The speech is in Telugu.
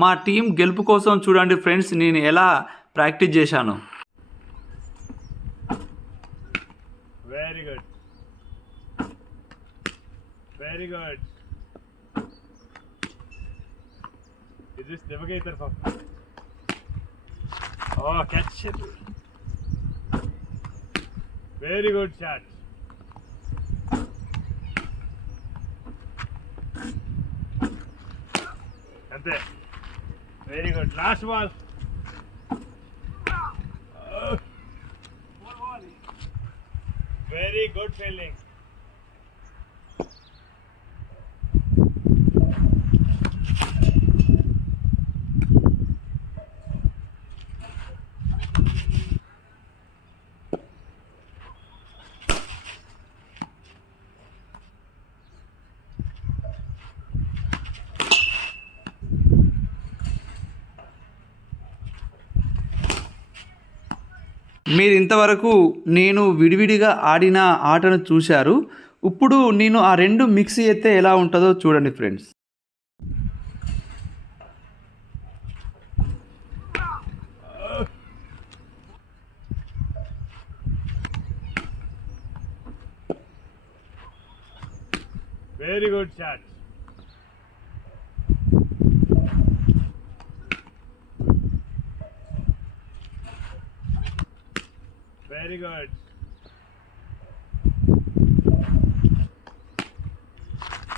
మా టీం గెలుపు కోసం చూడండి ఫ్రెండ్స్ నేను ఎలా ప్రాక్టీస్ చేశాను. Very good very good Is this నిమ్మకాయ తరఫా ఓ వెరీ గుడ్ షాట్ అంతే. Very good. Last ball. Very good fielding. మీరు ఇంతవరకు నేను విడివిడిగా ఆడిన ఆటను చూశారు. ఇప్పుడు నేను ఆ రెండు మిక్స్ చేస్తే ఎలా ఉంటుందో చూడండి friends. Very good shot Very good.